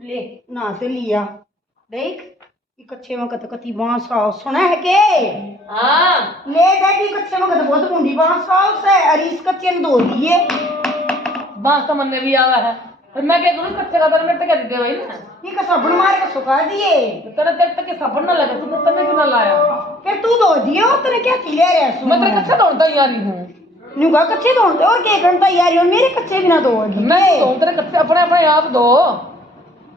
ले ना तो लिया देख ये कच्चे वक्त कति बांस हाउस सुना है के हाँ ले देख ये कच्चे वक्त बहुत मुंडी बांस हाउस है और इस कच्चे ने धो दिए बांस तो मन में भी आवा है पर मैं क्या करूँ कच्चे का तो मेरे क्या दे भाई ना ये का साबुन मार के सुखा दिए तेरे तेरे तक के साबुन ना लगे तूने तने क्यों ना लाया फिर तू धो दिए और तेरे क्या खिले रहे मैं तेरे कच्चे धोता ही आ रही हूँ नुगा कच्चे धोते और के घंटा यार और मेरे कच्चे भी ना धो मैं तो तेरे कच्चे अपने अपने आप धो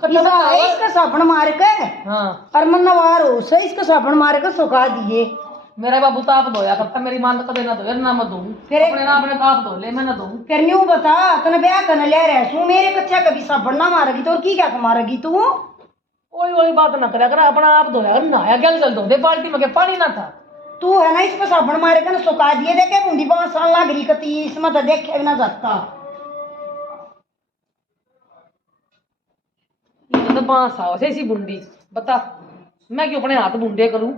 इसका साबुन मार के हाँ और मनवार हो सही इसका साबुन मार के सुखा दिए मेरा बाबू तो आप धोया करता मेरी मां तो कदे ना धोया ना मैं धोऊं फिर अपने नाम अपने आप धो ले मैं ना धोऊं फिर न्यू बता तने ब्याह करने ले रहे सू मेरे कच्चा कभी साबुन ना मारेगी तो और की क्या मारेगी तू वही बात ना करा कर अपना आप धोया नहाया गल गल धो दे बाल्टी में के पानी ना था तू है ना इसको साबुन मार के ना सुखा दिए देखे बूंदी 5 साल लग रही कती इसमें तो देखे भी ना जाता तो बांस आओ ऐसी बुंडी बता मैं क्यों अपने हाथ बूंदे करूं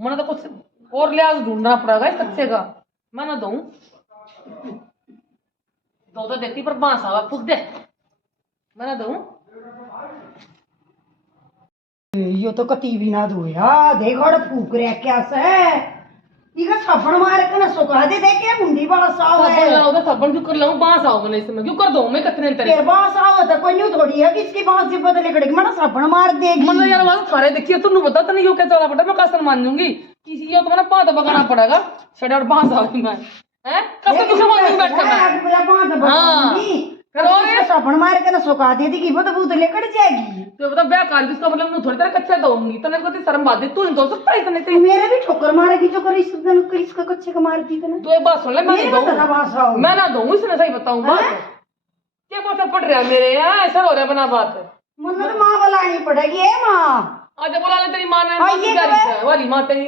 मैंने तो कुछ और लिहाज ढूंढना पड़ेगा इस कच्चे का मैं ना दूं दो तो देती पर बांस आवा फूक दे मैं ना दूं यो तो कती भी ना धोया देख और फूक रहा क्या से इका साबुन मार के ना सुखा दे देखे बूंदी वाला साव है साबुन लाओ तो साबुन क्यों कर लाऊं बांस आओ मैंने इसमें क्यों कर दूं मैं कितने तेरे फिर बांस आओ तो कोई न्यू थोड़ी है कि इसकी बांस से बदले कड़ेगी मैं साबुन मार देगी मतलब यार बात सारे देखिए तू बता तो नहीं यो क्या चला पड़ा मैं कैसे मान लूंगी किसी ये तो मैंने पात बगाना पड़ेगा छड़ और बांस आओगी मैं हैं कैसे किसे मान बैठा मैं हाँ फिर और ये साबुन मार के ना सुखा दे देगी वो तो भूत लेकर जाएगी तो बता ब्याह कर इसका मतलब मैं थोड़ी तरह कच्चा दूंगी तो मेरे को तो शर्म बात है तू नहीं तो सकता इतने तेरी मेरे भी ठोकर मारेगी जो कर इसका कच्चे का मार दी तूने तू एक बात सुन ले मैं नहीं दूं मैं ना दूं इसने सही बताऊं बात क्या पता पड़ रहा है मेरे यहाँ ऐसा हो रहा है बना बात मन तो माँ बुलानी पड़ेगी है माँ आज बुला ले तेरी माँ ने वाली माँ तेरी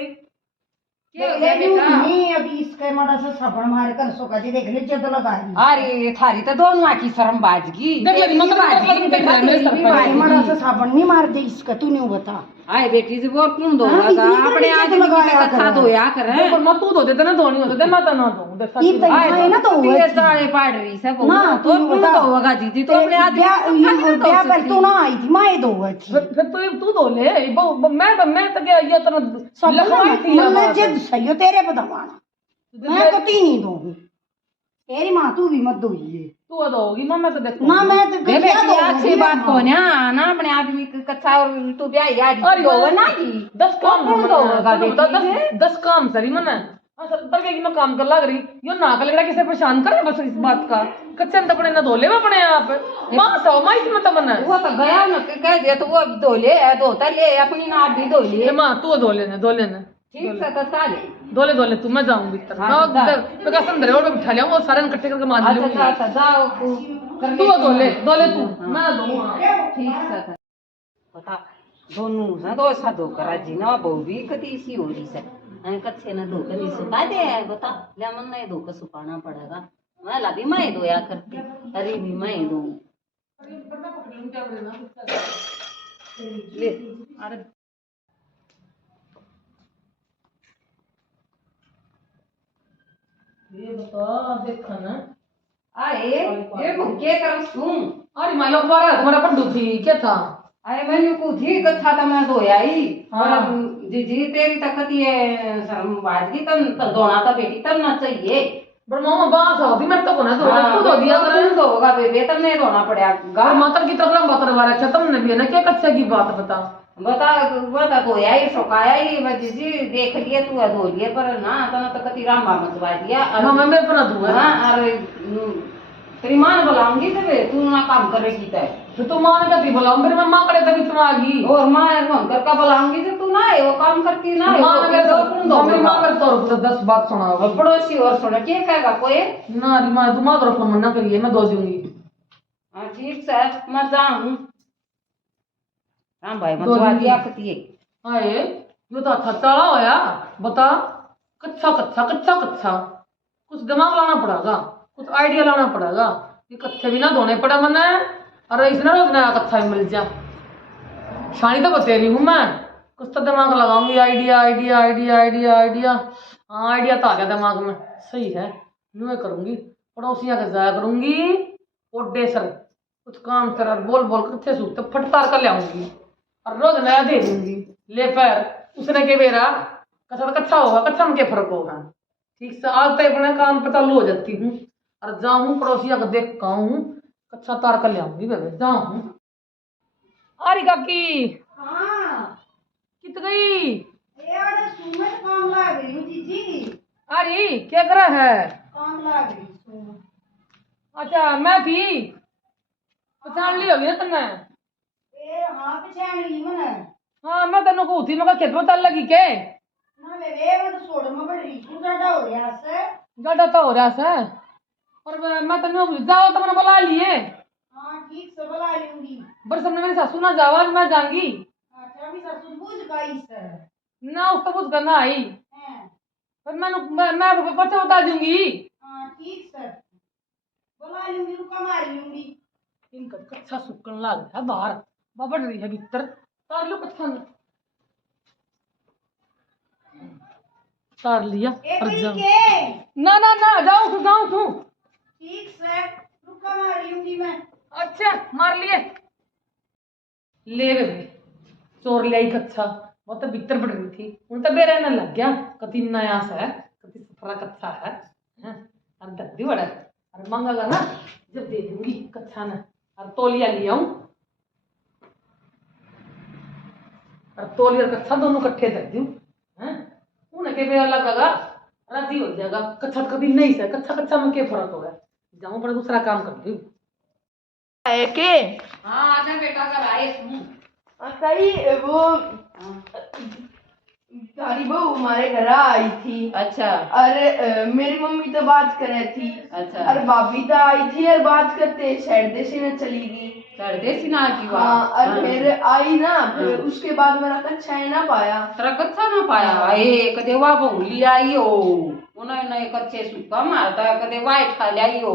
अभी इसके मारा से साबुन मार कर सुखा दे देख ले जद लगा दी अरे थारी तो दोनों आखी शर्म बाजगी देख ले मारा से साबुन नहीं मार दे इसका तू नहीं बता आए बेटी जी वो क्यों दो अपने आदमी की कथा धोया कर पर मैं तू धो देते ना धोनी हो देते मैं तो ना दूं देख ये तो है ना तो तेरे ताले पाड़ रही सब ना तो क्यों धोगा दीदी तो अपने आदमी ब्याह पर तू ना आई थी माँ दो फिर तू धो ले मैं तो क्या ये तो लखवाई थी मैं जब सही हो तेरे बदवाना मैं कभी नहीं दूंगी तेरी माँ तू भी मत दोगी तू दोगी मैं तो देखूं ना मैं तो बेबे अच्छी बात को ना अपने आदमी की कथा और तू ब्याह यार दो ना की 10 काम कौन दोगा बेटी 10 काम सरी मैंने पर क्या मैं काम कर लग रही यो ना कर लग रहा किसे परेशान करे बस इस बात का कच्चे न अपने ना धो ले अपने आप मां सो मां इसमें तो मना वो तो गया ना कह दिया तो वो धो ले धोता ले अपनी ना भी धो ले मां तू धो लेने ठीक से तो चाले धो ले तू मैं जाऊंगी मैं कसम दे और बिठा लिया वो सारे इकट्ठे करके मान लूंगी अच्छा जाओ तू धो ले तू मैं धोऊंगा ठीक से बता दोनों ना दो सा दो करा जी ना बहु भी कदी सी हो रही से कच्चे ना धो कर नहीं सुखा दे बता लेमन नहीं धो कर सुखाना पड़ेगा मैं लादी मैं धोया करती अरे भी मैं दो ले अरे ये बता देखा ना आए ये क्या कर सुन अरे मैं लोग बारा तुम्हारा पर दुखी क्या था आए मैंने को जी कथा तो मैं धोया ही हाँ। जी तेरी तकत ये शर्म बाजगी तन धोना तो बेटी तब ना चाहिए पर मामा बांस होती मेरे तो ना तू धो दिया तुम धोगा बेबे तब नहीं धोना पड़ेगा मातर की तरफ बात करवा रहा तुम ने भी है ना क्या कच्चे की बात बता धोया ही सुखाया ही मैं जी देख लिए तू धो लिए पर ना तो कति राम मचवा दिया मैं मेरे पर ना दूंगा अरे तेरी मां ने बुलाऊंगी तब तू ना काम करेगी तब तो मां ने कहती बुलाऊं फिर मैं मां करे तभी तुम आ गई और मां फोन करके बुलाऊंगी तो तू ना है वो काम करती ना मां ने मेरी मां कर तो 10 बात सुनाओ पड़ोसी और सुना क्या कहेगा कोई ना री मां तुम तो फोन मना करिए मैं दो दूंगी हां ठीक है मैं जाऊं राम भाई मचवा दिया कती हाय यो तो थत्ताला होया बता कच्चा कुछ दिमाग लाना पड़ेगा कुछ आइडिया लाना पड़ेगा ये कच्चे भी ना धोने पड़े मने अरे इसने रोज नया कच्चा भी मिल जा शानी तो बते रही हूँ मैं कुछ तो दिमाग लगाऊंगी आइडिया हाँ आइडिया तो आ गया दिमाग में सही है यूँ करूंगी पड़ोसियाँ के जाया करूंगी ओडे सर कुछ काम कर बोल बोल कच्चे सूट तो फटतार कर लाऊंगी और रोज नया दे दूंगी। ले पैर उसने के बेरा कच्चा तो कच्चा होगा, कच्चा में क्या फर्क होगा। ठीक से आज तक अपने काम पे चालू हो जाती हूँ और जाऊँ पड़ोसिया को देख कहूँ कच्चा तार कर लाऊंगी बेबे जाऊँ। अरे काकी हाँ कित गई? ये वाला सुमे तो काम लाग रही हूँ जीजी। अरे क्या कर रहा है? काम लाग रही हूँ। अच्छा मैं थी पहचान ली होगी ना तुमने? ए हाँ पहचान ली मैंने। हाँ मैं तेन को थी मैं खेत में चल लगी के ना बेबे मैं तो छोड़ में बड़ी तू डाटा हो गया से। ज्यादा तो हो रहा है और मैं तेन जाओ तो मैंने बुला लिए। हाँ ठीक से बुला लूंगी। बरस हमने मेरी सासू ना जावा मैं जाऊंगी। अच्छा भी ससुर बुझ गई से। ना उसका कुछ करना आई हैं पर मैं पता बता दूंगी। हाँ ठीक से बुला लूंगी रुका मार लूंगी। इनका कच्चा सुकन लग रहा है बाहर बाबड़ रही है भीतर तार लो कच्चा तार लिया ए और कोई जाओ। के ना ना ना जाऊँ तू ठीक से रुका मार लूंगी मैं। अच्छा मार लिए ले बेबे चोर ले आई कच्चा वो तो भीतर पड़ रही थी उन तो बेरे न लग गया कति नया सा है कति सफरा कच्चा है और दर्दी बड़ा और मंगा ना जब दे दूंगी कच्चा ना और तौलिया ले आऊं और तौलिया और कच्चा दोनों इकट्ठे दे दूं उन्हें के बेरा लगेगा राजी हो जाएगा। कच्चा कभी नहीं से कच्चा कच्चा में क्या फर्क होगा। जाऊं पर दूसरा काम कर दूं है के हाँ आजा बेटा कर आए कई वो तारी बहू हमारे घर आई थी। अच्छा अरे मेरी मम्मी तो बात कर रही थी। अच्छा अरे भाभी तो आई थी और बात करते शहरदेशी में चली गई। सरदेसी ना की बात। हाँ और फिर आई ना फिर उसके बाद मेरा कच्चा ही ना पाया। तेरा कच्चा ना पाया ए कदे वा बहुली आई हो उन्होंने कच्चे सुक्का मारता कदे वाई खा लाई हो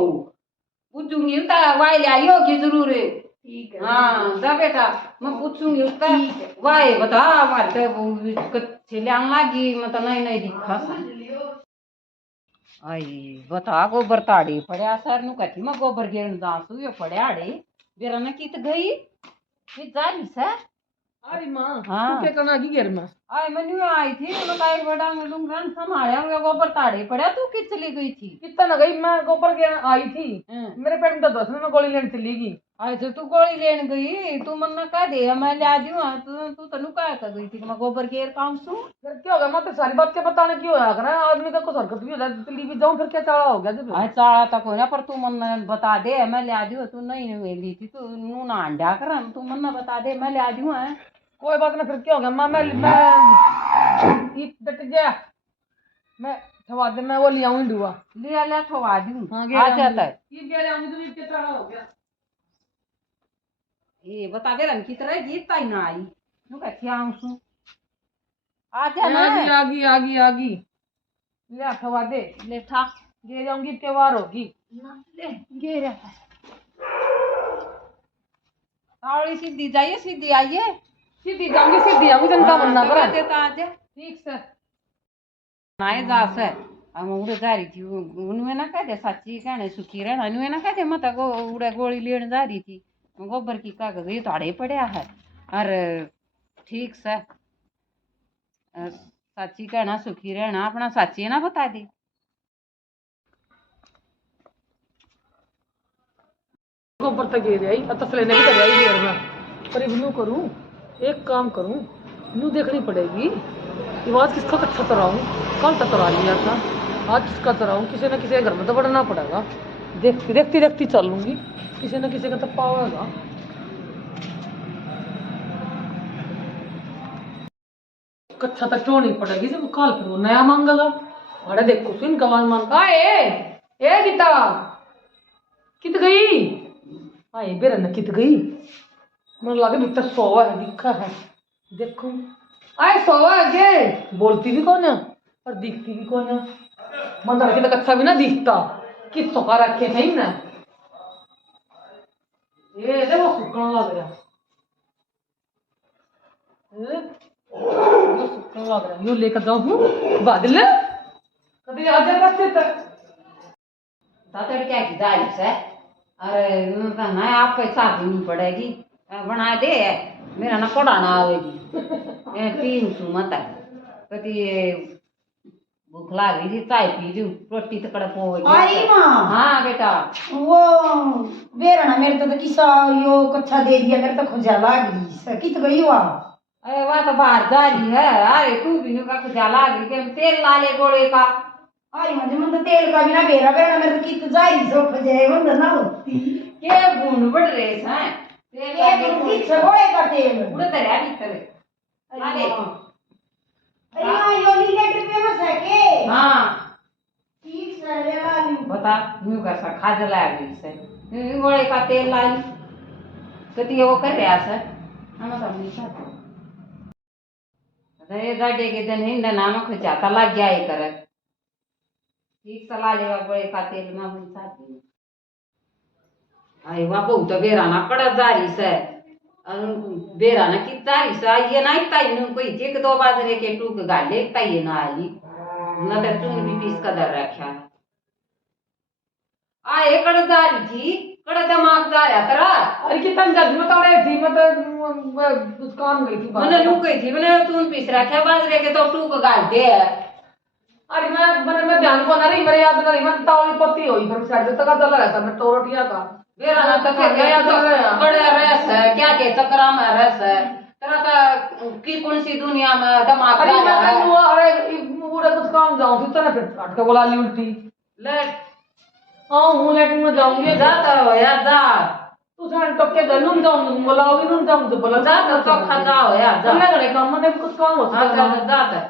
पूछूंगी ता वाई ले आई हो की जरूर है। ठीक है हाँ जा बेटा मैं पूछूंगी उसका वाई बता मारते वो कच्चे ले लागी मतलब नहीं नहीं दिखा सा आई बता गोबर ताड़ी पड़या सर नु कथी मैं गोबर गेण दासू ये पड़या रे बेरा न कित गई ये जाली से। अरे माँ हाँ। तू क्या करना की घर में? आई मनु आई थी उन्होंने एक बड़ा मिलूंगा संभाला हुआ गोबर ताड़े पड़ा तू किस चली गई थी? कितना न गई मैं गोबर के आई थी मेरे पेट में दर्द में गोली लेने चली गई। आई तो तू गोली लेने गई तू मन कह दे मैं ले आदी हूं तू तनु कह कर गई थी मैं गोबर केर काम सू फिर क्या होगा मैं तो सारी बात के बताने क्यों आया करा आदमी का कुछ हरकत भी हो जाए चली भी जाऊं फिर क्या चाड़ा हो गया जब आई चाड़ा तक हो ना पर तू मन बता दे मैं ले आदी हूं तू नहीं वेली थी तू नू ना अंडा कर तू मन बता दे मैं ले आदी हूं। कोई बात ना फिर क्या हो गया मैं डट गया मैं ठवा दे मैं वो ले आऊं डुआ ले ले ठवा दूं। हाँ आ जाता है ये कह रहा हूं तो ये चाड़ा हो गया। ये बता दे रन की तरह गीत ताई ना आई नु कथी आऊं सू आ जा ना आगी ले ठवा दे ले ठा गे जाऊंगी त्योहार होगी ले गे रे ताड़ी सीधी जाइए सीधी आइए सीधी जाऊंगी जनता बनना पर देता आज ठीक से नाय जा से हम उड़े जा रही थी उन्हें ना कह दे सच्ची कहने सुखी रहना उन्हें ना कह दे मत को उड़े गोली लेने जा रही थी गोबर की कागज ये ताड़े पड़या है और ठीक से सच्ची कहना सुखी रहना अपना सच्ची ना बता दे। गोबर तक गिर आई तसले नहीं कर आई देर में पर इब्नू करूं एक काम करूं इन्हू देखनी पड़ेगी कि आज किसका कच्चा तराऊं कल तक तरा लिया था आज किसका तराऊं किसी न किसी के घर में तो बढ़ना पड़ेगा देखती देखती चल लूंगी किसी न किसी का तो पावेगा। कच्चा तो टोनी पड़ेगी जब कल फिर वो नया मांगेगा। अरे देखो सुन कमान मांगा ए गीता कित गई आए बेरन कित गई मन लगे भीतर सोवा है दिखा है देखो आए सोवा है के बोलती भी कौन है और दिखती भी कौन है मंदिर के तो कच्चा भी ना दिखता किस सोखा रखे थे ना ये देखो सुकन लग रहा सुकन लग रहा यू लेकर जाऊँ बादल कभी आ जाए रास्ते तक तातड़ क्या की जाली से अरे ना आपको शादी नहीं पड़ेगी बना दे मेरा ना कोड़ा ना आवेगी तीन सुमत है कति भूख लागी थी चाय पी लूं रोटी तो कड़क होगी अरे माँ हाँ बेटा वो बेरना मेरे तो किसा यो कच्चा दे दिया मेरे तो खुजा लागी कित गई हुआ अरे वह तो बाहर जा रही है अरे तू भी का खुजा लागी के तेल लाले गोले का अरे मुझे मन तो तेल का बिना बेरा बेरना मेरे तो कित जाई सो खुजे मन ना होती के गुण बढ़ रहे हैं तेल ये तो कित गोले का तेल उड़े तेरे अभी तेरे अरे माँ यो लीटर पे में सके हाँ ठीक से ले ला लूं बता न्यू का सा खाज लागी से गोले का तेल लाई कति वो कर रहा है हम तो नहीं चाहते अरे गाड़ी के दिन हिंद नाम खुजाता लग गया ही करे ठीक सलाह लेवा गोले का तेल में हम चाहते आई वाह बहुत बेराना कड़ा जारी से बेराना की जारी से ये ना इतना ही कोई एक दो बाजरे के टूक गाले इतना ये ना आई न तो चून भी पीस कदर रखा आए कड़ा जारी थी कड़ा दिमाग जा रहा तेरा अरे कितना जल्दी में तो रही थी मैं तो कुछ काम गई थी मैंने लू गई थी मैंने चून पीस रखा बाजरे के तो टूक गालते है अरे मैं ध्यान को ना रही मेरे याद ना रही मैं तावली पत्ती हुई फिर साइड तक चला रहता मैं तो रोटियां का बेराना तो फिर गया तो बड़े रस है क्या के चक्रा में रस है तेरा तो की कौन सी दुनिया में दिमाग अरे जा रहा है मैं अरे पूरा कुछ काम जाऊं थी तो ना फिर अटका बोला ली उल्टी ले हाँ हूँ लेकिन मैं जाऊंगी जाता हो यार जा तू जान तो क्या गलूं जाऊं बोलाओगी नूं जाऊं तो बोला जा तो चौखा जाओ यार जा मैं घरे काम में भी कुछ काम हो हाँ सकता जा जाता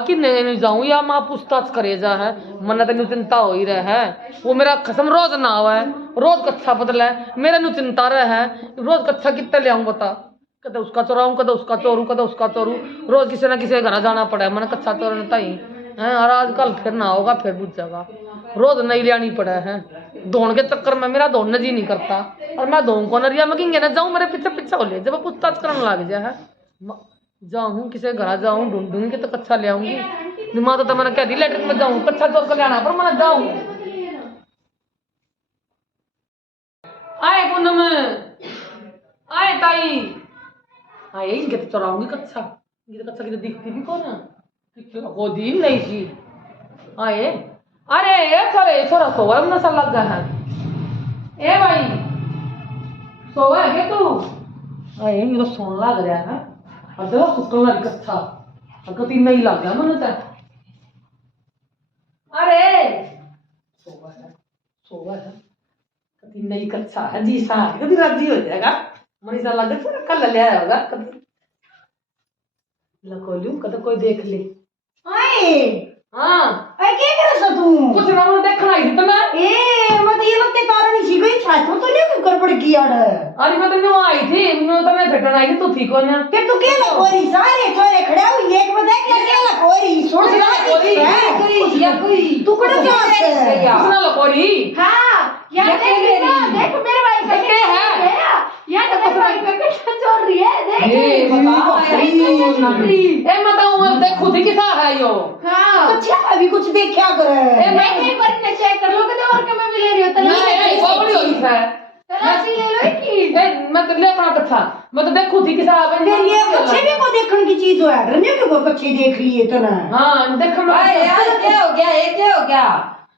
कि नहीं जाऊं या माँ पूछताछ करे जा है मन तेन चिंता हो ही रहा है वो मेरा खसम रोज ना आवा है रोज कच्छा बदला है मेरे नु चिंता रहा है रोज कच्छा कितने ले आऊं बता कदे उसका चोराऊं कदे उसका चोरू कदे उसका चोरू रोज किसी ना किसी घर जाना पड़ा है मन कच्छा चोरने ताई है और आजकल फिर ना होगा फिर बुझ जाएगा रोज नहीं लियानी पड़ा है धोन के चक्कर में मेरा धोने जी नहीं करता और मैं धोन को नरिया में किंगे ना जाऊं मेरे पीछे पीछे हो ले जब पूछताछ करने लग जाए है जाऊं किसी घर जाऊं ढूंढूंगी के तो कच्छा ले आऊंगी दिमाग तो मैंने कह दी लेटरिन में जाऊं कच्छा चोर कर लेना पर मैं जाऊं आए पूनम आए ताई आए इनके तो चोराऊंगी कच्छा ये तो कच्छा की तो दिखती भी कौन है वो दिन नहीं थी आए अरे ये छोरा सोवा है नशा लग गया है ए भाई सोवा है क्या तू आए ये तो सोन लग रहा है और जरा सुकल लग कच्छा अगर तीन नहीं लग गया मन तो अरे सोवा है कभी नहीं कच्छा है जी सा कभी राजी हो जाएगा मनीषा लगा फिर कल ले आया होगा कभी लकोलू कद कोई देख ले आए हाँ अरे क्या कर रहा तू कुछ ना मुझे देखना ही थी ना ए मत ये लगते तारा नहीं सी गई छाछ तो नहीं कर पड़ गई यार अरे मैं तो न्यू आई थी मैं तो मैं भेटन आई थी तू थी कौन है फिर तू क्या लकोरी सारे छोरे खड़े हुए एक बता क्या लकोरी सुन कुछ ना लकोरी, है या कोई तू कड़े जा से कुछ ना लकोरी हाँ यार देख मेरे भाई का क्या है यार तेरे भाई का कितना चोर रही है देख ए मैं बताऊं देखो थी किसा है यो हाँ अच्छा अभी कुछ देखा करे ए मैं एक बार ने चेक कर लो कि और के मैं भी ले रही हूं नहीं वो बड़ी होगी है तलाशी ले लो की ए मैं तो ले अपना कच्छा मैं तो देखो थी किसा फिर ये कच्चे भी को देखने की चीज है रन्ने के को कच्चे देख लिए तो ना हां देखो अरे यार क्या हो गया ये क्या हो गया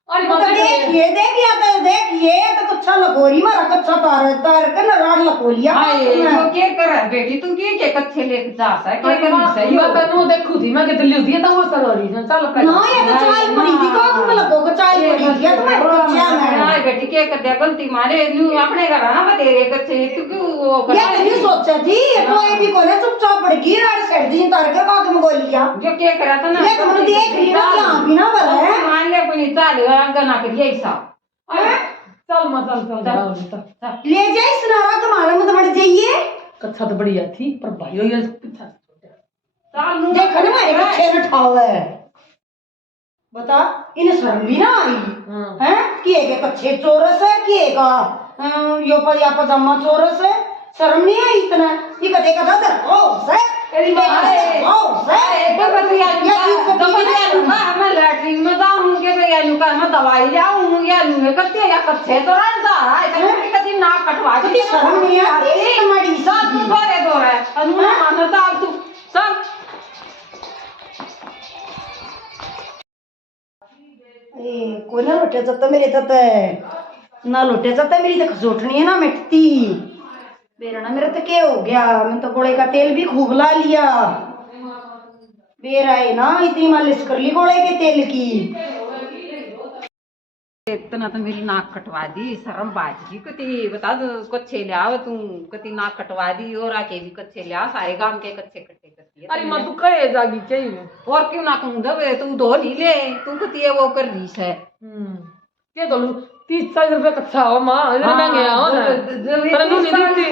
अरे तो देखिए तो कच्चा लकोरी मारा कच्चा तार कर ना राड लकोलिया तो क्या कर रहा है बेटी तू क्या कच्चे लेके जा सा क्या करनी सही मैं तनु देखू थी मैं के दिल्ली होती है तो वो सरोरी चल अपने ना ये तो चाय पड़ी थी का तुम लगो को चाय पड़ी थी तो मैं कच्चा में हां बेटी क्या कर दिया गलती मारे न्यू अपने घर ना बते रे कच्चे तू क्यों वो कर ये नहीं सोचा थी कोई भी कोने चुपचाप पड़ गई राड सेट दी तार के काग में गोलियां जो क्या करा था ना ये तुम देख ली ना क्या बिना बल है मान ले कोई चाल गना करिए ऐसा चल मैं चल ले जाए सुनारा तुम्हारा मत बढ़ जाइए कच्छा तो बढ़िया थी पर भाई ये पीछा चाल नु देख ना मेरे पीछे न ठाव है बता इन्हें शर्म भी ना आई हैं कि एक कच्चे चोरस है कि एक यो पर या पजामा चोरस है शर्म नहीं आई इतना ये कदे कदा दर ओ से तेरी माँ मैं लैट्रिन में जाऊंगी मैं दवाई जाऊंगी कत्ते या कच्चे तो कभी नाक कटवा दी शर्म नहीं आती तुम्हारी तू भरे दो है अनुना मानो चल तू चल कोई ना लोटे जाता मेरे तत ना लोटे जाता मेरी तो खसोटनी है ना मिटती मेरा ना मेरा तो क्या हो गया मैं तो गोले का तेल भी खूब ला लिया बेर आए ना इतनी मालिश कर ली गोले के तेल की इतना तो मेरी नाक कटवा दी शर्म बाजी कति बता दो कच्चे लिया तू कति नाक कटवा दी और आके भी कच्चे लिया सारे गांव के कच्चे कट्टे करती है अरे माँ तू कहे जागी क्या ही और क्यों ना कहूँ दबे तू धो ली ले तू कति है वो कर रही है क्या तो 30-40 रुपए कच्चा हो माँ इतने महंगे आओ ना पर नू नहीं दिखती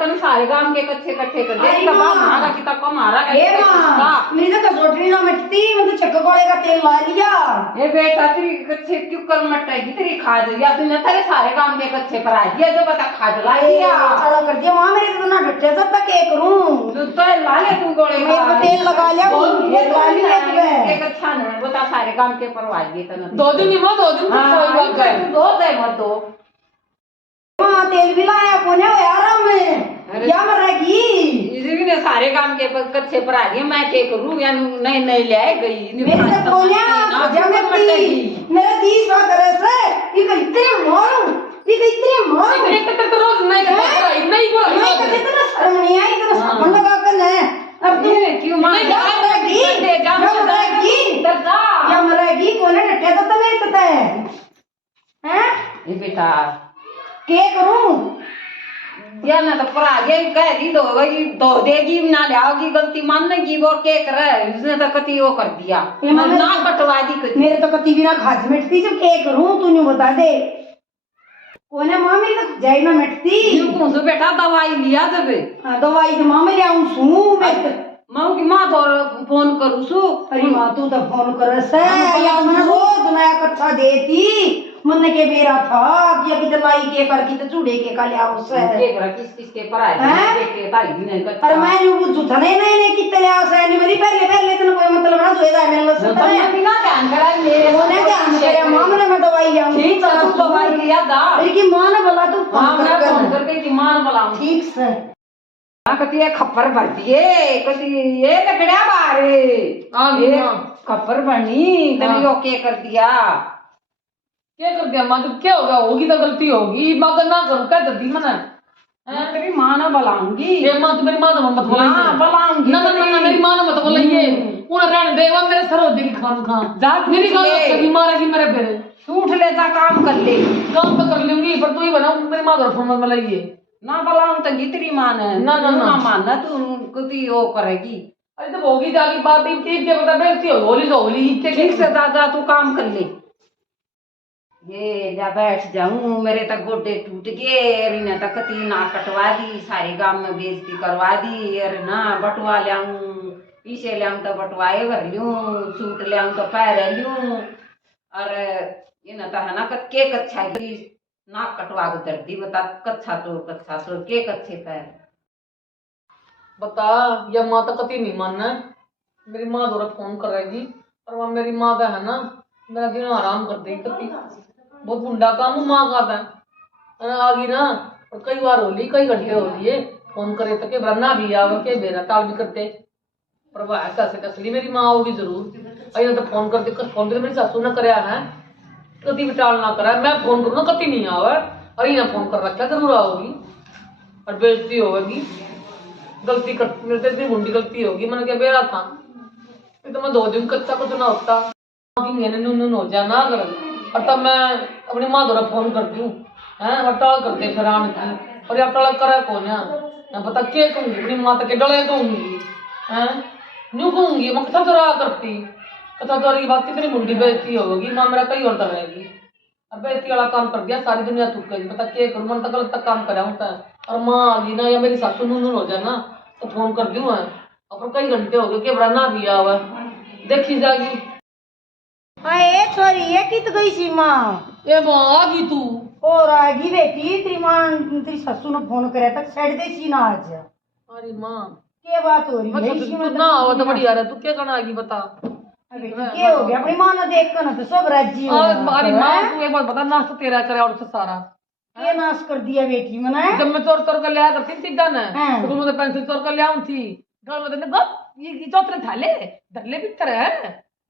तने सारे गांव के कच्चे कट्टे कर दे तब मारा कि तब मारा ए मां मेरी तो खसोटनी ना मिटती मैं तो चक्कर गोले का तेल ला लिया ए बेटा तेरी कच्चे क्यों कर मटेगी तेरी खाद या तूने तेरे सारे गांव के कच्चे पर आ दिया जो बता खाद ला दिया चलो कर दिया मां मेरे तो ना डटे जब तक क्या करूं तो ला ले तू गोले मैं तो तेल लगा लिया लगा लिया एक अच्छा नहीं बता सारे गांव के परवा दिए तने 2 दिन ही माँ 2 दिन कुछ सही बात है दो दे मत दो मां तेल भी लाया कोने हो यार मैं क्या मरेगी इसी ने सारे काम के कच्चे पर आ गए मैं क्या करूं या नहीं नहीं ले गई मेरे से कोने जब मैं मेरा 30 का करे से ये इतने मारूं ये इतने मारूं एक तो रोज नहीं करता नहीं बोल मैं तो इतना शर्म नहीं आई इतना साबुन लगा कर ले अब तू क्यों मार मरेगी क्या मरेगी कोने डटे तो तुम्हें पता है हैं ए बेटा क्या करूं या ना तो पर आ गई कह दी दो देगी ना लाओगी गलती माननेगी और क्या करे उसने तो कति वो कर दिया ना कटवा दी कति मेरे तो कति बिना खाज मिटती जब क्या करूं तू न्यू बता दे कोने मां मेरी तो जाई ना मिटती क्यों सो बेटा दवाई लिया जब हां दवाई तो मां मेरे आऊं सू मैं मां की मां तो फोन करू सु अरे मां तू तो फोन कर से या मैंने रोज नया कच्चा देती मन के बेरा था कि अभी दलाई के कर की तो चूड़े के का लिया उसे किस किस के पर आए के ताई नहीं कर पर मैं न्यू बुझू था नहीं नहीं नहीं कितने लिया उसे नहीं मेरी पहले तो कोई मतलब ना जोएगा मेरे से तो मैं बिना ध्यान करा मेरे होने ध्यान करे मामले में दवाई आऊं ठीक है तू दवाई लिया दा तेरी की मां ने बोला तू हां मैं फोन करके की मां ने बुलाऊं ठीक से कति ये खप्पर भर दिए कति ये लकड़िया बारे ये खप्पर बनी तने यो के कर दिया क्या कर दिया माँ जब क्या होगा होगी तो गलती होगी माँ का ना करूँ क्या दर्दी मना तेरी माँ ना बुलाऊंगी ये माँ तो मेरी माँ तो मत बोलाइए हाँ बुलाऊंगी ना ना ना मेरी माँ ने मत बोलाइए उन्हें रहने दे वो मेरे सर हो जाएगी खान खान जा मेरी गाल कभी मारेगी मेरे फिर तू उठ ले जा काम कर ले काम तो कर लूंगी पर तू ही बना मेरी माँ को फोन मत बुलाइए ना बुलाऊं तो तेरी माँ ने ना ना ना मानना तू कति वो करेगी अरे तो होगी जागी बात ठीक है बता बेइज्जती होली तो होली ठीक से जा तू काम कर ले ये जा बैठ जाऊं मेरे तक गोडे टूट गए रिना तक कती ना कटवा दी सारे गांव में बेइज्जती करवा दी अरे ना बटवा लाऊं पीछे लाऊं तो बटवाए भर लूं सूट लाऊं तो पैर लूं अरे ये ना तो है ना के कच्छा की नाक कटवा के दर्दी बता कच्छा तो के कच्छे पैर बता ये माँ तो कति नहीं मानना मेरी माँ दोरा फोन कर रहेगी और वह मेरी माँ का है ना मेरा दिन आराम कर देगी कति बहुत बुंडा काम माँ का था आ गई ना और कई बार होली कई घंटे होली है फोन करे तो के बरना भी आवे के बेरा टाल भी करते पर वह ऐसा से कसली मेरी माँ होगी जरूर अरे तो फोन करते फोन करते मेरी सासू ने कराया है कति भी टाल ना करा मैं फोन करूँ ना कति नहीं आवे अरे ना फोन कर रखा जरूर आओगी और बेइज्जती होगी गलती कर मेरे से इतनी बुंडी गलती होगी मैंने क्या बेरा था तो मैं 2 दिन कच्चा कुछ ना होता नून हो जाना अगर और तब मैं अपनी माँ द्वारा फोन करती हूँ हैं अटाल करते फिर आने की और ये अटाल करे कौन है मैं पता क्या कहूँगी अपनी माँ तक के डले कहूँगी हैं न्यू कहूँगी मैं कथा दोरा करती कथा दोरा की बात कितनी मुंडी बेइज्जती होगी माँ मेरा कहीं और रहेगी अब बेइज्जती वाला काम कर दिया सारी दुनिया थूक गई पता क्या करूँ मैंने तो गलत तक काम करा हूँ और माँ आ गई ना या मेरी सासू नून हो जाए ना तो फोन कर दूँ और कई घंटे हो गए कि बराना भी आवा देखी जाएगी ए छोरी ये कित गई सी मां ए माँ आ गई तू और आएगी बेटी तेरी मां तेरी ससु ने फोन करे तक साइड दे सी ना आज अरे माँ क्या बात हो रही है तू ना हो तो बढ़िया रहा, तू क्या करना आगी बता। क्या हो गया अपनी माँ ने देख कर ना तो सब राज्य अरे माँ तू एक बार बता, नाश तो तेरा करे और से सारा क्या नाश कर दिया बेटी मना जब मैं तोड़ तोड़ कर लिया करती थी चीजा ने, हाँ। तो मुझे पेंसिल तोड़ कर लिया थी घर में देने गप ये चौथरे थाले धरले भीतर है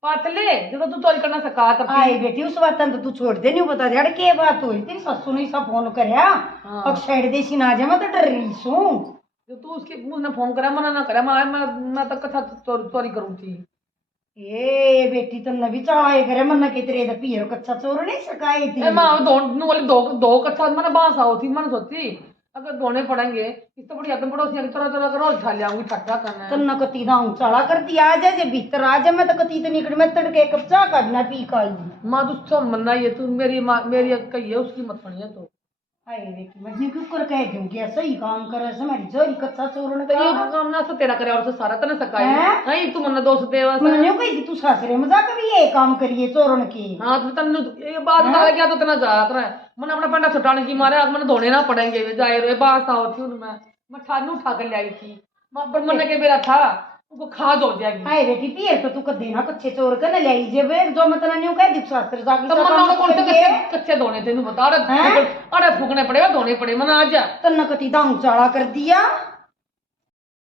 पातले जो तू चोरी करना सका करती। आए बेटी उस बात तो तू छोड़ दे नहीं बता दे क्या बात हुई तेरी ससु ने सा फोन करया हाँ। और साइड देसी ना जा मैं तो डर रही सू जो तू उसके मुंह ने फोन करा मना ना करा मैं तो कथा चोरी करूँ थी। ए बेटी तो नबी चाहे करे मन के तेरे दा पीर कच्चा चोर नहीं सकाए थी ए माँ दो कच्चा मैंने बांस आओ थी मैंने सोची अगर धोने पड़ेंगे इस तो बढ़िया पड़ोसिया की तरह रोज खा लियाऊंगी ठट्टा करना तो न कती दाऊ चला करती आ जा जे भीतर आ जा मैं तो कती तो निकल मैं तड़के कब चाह का बिना पी का माँ तू सब मनना ये तू मेरी कही है उसकी मत सुनिए तो। आए बेटी मैं क्यों कर कह दूं कि सही काम करे हमारी जोरी कच्चा चोर ने तो ये काम ना तो तेरा करे और से सारा तने सकाई हैं? नहीं तू मन दोस्त देवा मैंने नहीं कही थी तू सासरे मजाक भी ये काम करिए चोरन की हाँ तो तन्नू ये बात बता क्या तो तना जा कर मैंने अपना पंडा छुटाने की मारे मैंने धोने ना पड़ेंगे जाए रे बात आओ थी उनमें मैं ठानू उठा कर ले आई थी पर मन के मेरा था उनको खा दो जाएगी। आए बेटी पियर तो तू कदे ना कच्चे चोर कर ले आई जे वे जो मतलब नहीं कह दी शास्त्र जाके तो मन कौन से कच्चे धोने थे तू बता अरे फूकने पड़ेगा धोने पड़े मन आ जा तन्ना कती दाऊ चाला कर दिया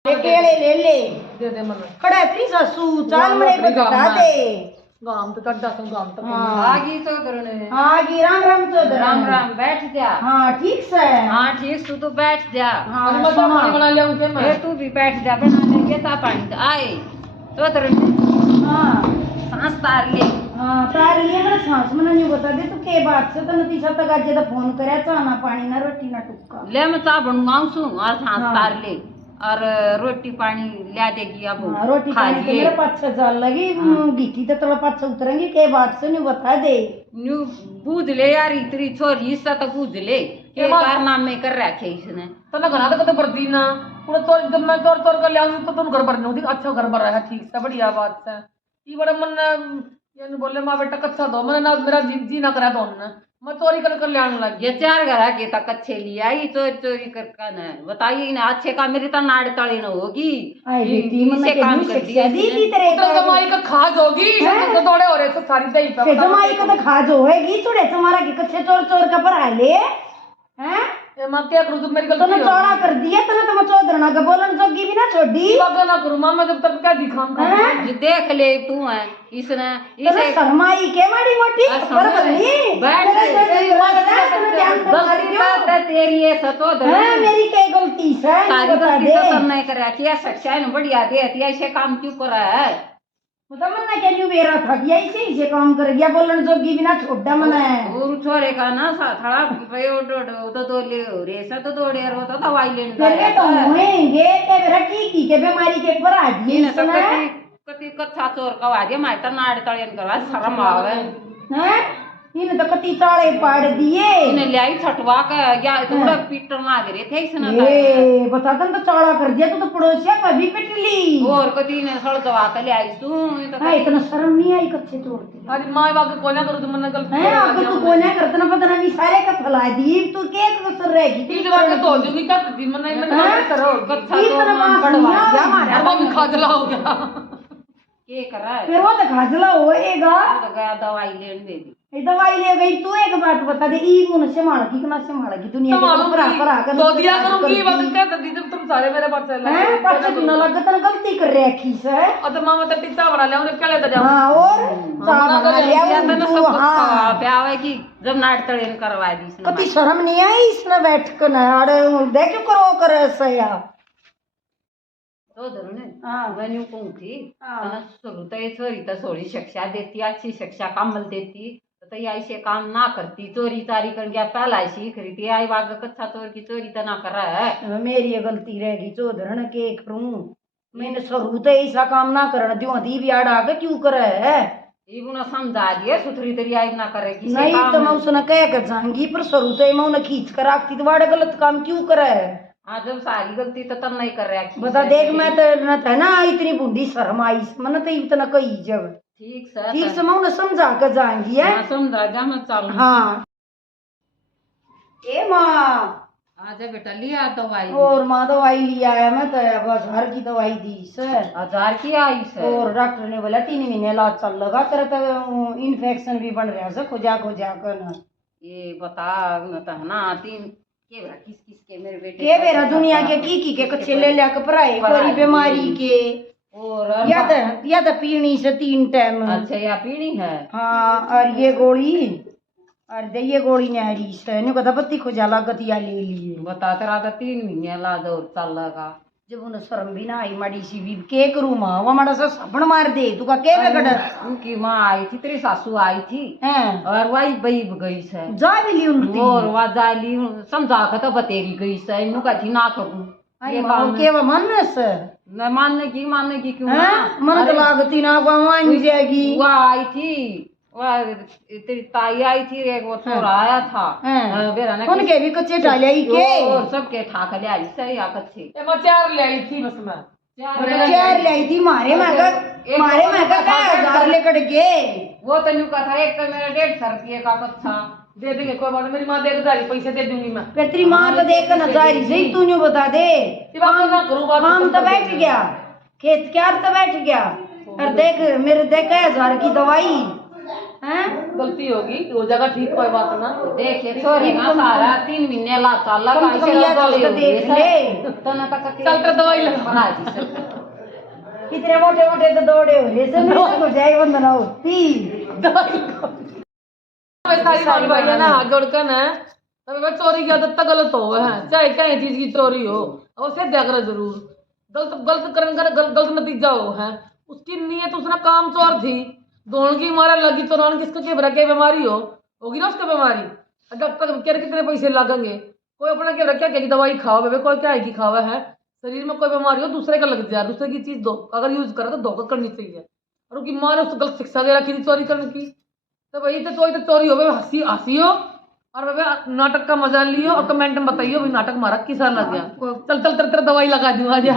ले केले ले दे दे मन खड़ा तेरी सासू चाल मड़े को बता दे गाम तो चढ़ जाता गाम तक आगी तो करने हाँ गी राम राम चौधरी राम राम बैठ जा। हाँ ठीक से हाँ ठीक तू बैठ जा। हाँ मैं तो पानी बना लिया उनके मैं ए तू भी बैठ जा बना लेंगे ता पानी तो आए तो तरने हाँ सांस तार ले। हाँ तार लिए मेरा सांस मना नहीं बता दे तू के बात से तो नतीजा तक आज जब फोन करे चाना पानी ना रोटी ना टुक्का ले मैं चा बनवाऊं सू और सांस हाँ। तार ले और रोटी पानी ला देगी अब हाँ, रोटी पानी तो मेरे 5-6 जाल लगी गीठी तो थोड़ा 5 उतरेंगी के बात से नहीं बता दे न्यू बूझ ले यार इतनी छोरी हिस्सा तो बूझ ले के कारनामे कर रखे इसने तो ना घना तो बरती ना पूरा तोड़ जब मैं तोड़ कर ले आऊंगी तो तुम घर पर नहीं अच्छा घर पर रहा ठीक से बढ़िया बात है ये बड़ा मन ये नहीं बोले माँ बेटा कच्चा दो मैंने ना मेरा जी ना करा दो मैं चोरी कर ले आने लगी ये 4 घर के तक अच्छे लिया आई चोरी चोरी कर न बताइए ना अच्छे का मेरी तो नाड़ तड़ी न होगी आई बेटी मन इसे के काम न्यू कर दिया शिक्षा दी थी तेरे तो जमाई का खाज होगी तो दौड़े हो रहे तो सारी दही पे के जमाई को तो खाज होएगी थोड़े तुम्हारा के कच्चे चोर चोर का पर ले हैं ए मां क्या करूं तो मेरी तो गलती ना चौड़ा कर दिया तो ना तुम चौधरना का बोलन जोगी भी ना छोड़ी है ना करूं मां मैं जब तक क्या दिखाऊं हैं? जो देख ले तू है इसने तो ना शर्माई के माड़ी मोटी पर बदली बैठ तेरी ये सतो हाँ मेरी क्या गलती से सारी बता गलती दे तो करना ही कर रखी है शिक्षा ने बढ़िया दे दिया ऐसे काम क्यों कर रहा है मतलब मन क्या न्यू बेरा था गया इसे काम कर गया बोलन जोगी बिना छोड़ा मन और छोरे का ना साथड़ा पे तो ले रे सा तो दौड़े रो तो दवाई लेने फिर के तो होएंगे के बेरा की के बीमारी के पर आ गई इन सब कति कच्चा चोर का वादे माइता नाड़ तळेन करवा शर्म आवे हैं इन तो कति चाले पाड़ दिए इन्हें लाई छटवा का या थोड़ा पीटर मार रहे थे इसने ए बता दन तो चाड़ा कर दिया तो पड़ोसिया का भी पिट ली और कति ने सड़कवा के ले आई तू हां इतना शर्म नहीं आई कच्चे तोड़ते अरे मां बाप को ना करूं तो मन गलती हैं अब तू कोने करतना पता नहीं सारे का फैला दी तू के कसर रहेगी तीन बार के तो जो भी क्या दी मन नहीं मैं करो कच्चा तो पड़वा दिया मारे अब भी खाजला हो गया के करा है फिर वो तो खाजला होएगा तो गया दवाई लेने दे दी ये दवाई ले गई तू एक बात बता दे ई मुन से मारगी कि ना से मारगी दुनिया के ऊपर पर आकर दो दिया करूंगी वक्त क्या दी जब तुम सारे मेरे पास चल हैं पाछे तू ना लगता ना गलती कर रखी से और तो मामा तो टिच्चा बना ले उन्हें क्या लेता जाऊं हां और सा बना लिया या तो ना वो सब हां प्यावे की जब नाड़ तड़ेन करवा दी इसने कति शर्म नहीं आई इसने बैठ कर ना अरे देख करो कर सया तो धरुने हां मैं यूं कहूं थी हाँ। ना शुरू तो ये छोरी तो थोड़ी शिक्षा देती अच्छी शिक्षा कमल देती तो ये ऐसे काम ना करती चोरी चारी कर गया पहला सीख रही थी आई बाग कच्चा चोर की चोरी तो ना कर रहा है मेरी गलती रहेगी चौधरन के करूं मैंने शुरू तो ऐसा काम ना करना दियो दी भी आड़ आके क्यों करे है ये ना समझा दिए सुथरी तरी आई ना करेगी नहीं तो मैं उसने कह कर जाऊंगी पर शुरू तो मैं उन्हें खींच कर रखती तो बड़ा गलत काम क्यों करे है हाँ जब सारी गलती तो तब नहीं कर रहा बता देख मैं तो न था ना इतनी बूंदी शर्म आई मन तो इतना कही जब ठीक से मैं उन्हें समझा कर जाएंगी है समझा जा मैं चल हाँ ए माँ आजा बेटा लिया दवाई और माँ दवाई लिया आया मैं तो बस घर की दवाई दी सर 1000 की आई सर और डॉक्टर ने बोला 3 महीने इलाज चल लगा तेरा तो इन्फेक्शन भी बन रहा है खोजा खोजा कर ना ये बता न तो है ना 3 के बेरा किस किस के मेरे बेटे के बेरा दुनिया के की के कच्चे ले लिया के पराए कोई बीमारी के और या तो पीनी से 3 टाइम अच्छा या पीनी है हाँ और ये गोली और दे ये गोली ने हरी से ने कथा पत्ती खोजा लागतिया ले लिए बता तेरा तो 3 महीने इलाज और चल लगा जब उन्हें शर्म भी ना आई माड़ी सी भी के करूँ माँ वो माड़ा सा साबुन मार दे तू का के बेगड़ उनकी माँ आई थी तेरी सासू आई थी हैं और वही बही गई से जा भी ली उनती और वह जाली समझा के तो बतेरी गई से इन्हू कहती ना करूँ अरे माँ के वो मन से न मानने की क्यों हैं मन तो लागती ना वो मान जाएगी वह आई थी वह तेरी ताई आई थी एक वो छोरा आया था बेरा ने उनके भी कच्चे डाले ही के और सबके ठाक ले आई सही आ कच्चे ये मैं 4 ले आई थी बस मैं चार लाई थी मारे मैं का 1000 लेकर गए वो तनु का था एक तो मेरा 150 रुपये का कच्चा दे देंगे कोई बात नहीं, मेरी माँ दे देगी पैसे दे दूंगी मैं। फिर तेरी माँ तो देख ना जारी सही तू न्यू बता दे काम तो बैठ गया खेत क्या तो बैठ गया और देख मेरे देख 1000 की दवाई हैं गलती होगी वो जगह ठीक कोई बात ना देखिए छोरी ना सारा 3 महीने ला चल कम से कम या तो देख ले तो ना का चल तो दवाई ले बना जी सब कितने मोटे मोटे तो दौड़े हो रे सब हो जाए वंदना होती सारी सारी भाई है ना हाथ जोड़कर ना तभी भाई चोरी की आदत तो गलत हो है चाहे कहीं चीज की चोरी हो और उसे त्याग करो जरूर गलत गलत करने का गलत नतीजा हो है उसकी नीयत उसने काम चोर थी दोनों की मारा लगी तो किसको के बीमारी होगी ना उसको बीमारी डॉक्टर कह कितने पैसे लगेंगे कोई अपना क्या क्या दवाई खाओ बेबे कोई क्या की खावा है शरीर में कोई बीमारी हो दूसरे का लग जाए दूसरे की चीज दो अगर यूज करे तो धोखा करनी चाहिए और उसकी माँ ने उसको गलत शिक्षा दे रखी थी चोरी करने की तो वही तो चोरी हो हंसी हंसी हो और भाई नाटक का मजा लियो और कमेंट में बताइयो भाई नाटक मारा किस लग गया चल चल तेरे दवाई लगा दूँ आज